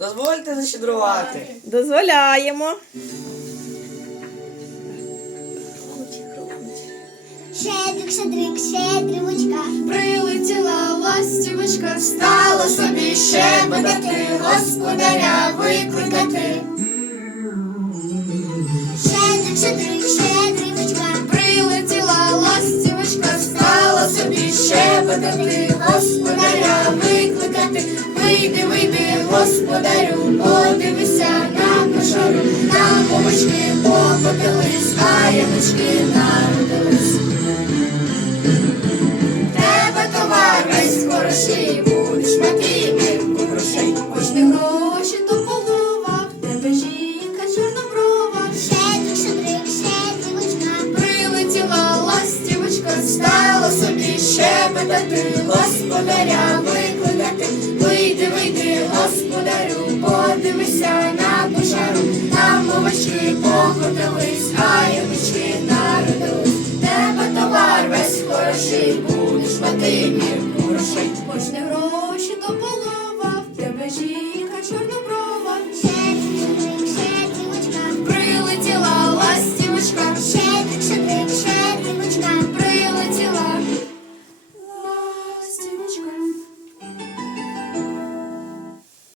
Дозвольте защедрувати. Дозволяємо. Щедрик, щедрик, щедрівочка. Прилетіла ластівочка, стала собі щебетати, господаря викликати. Щедрик, щедрик, щедрівочка. Прилетіла ластівочка, стала собі щебетати, господаря подивися на кошару, на мовочки покотились, а янички народились. Тебе товар весь хороший, будеш мати мірку грошей. Хоч не гроші, то полова, в тебе жінка чорноброва. ще Щедрик, щедрик, щедрівочка. Прилетіла ластівочка, стала собі щебетати, господаря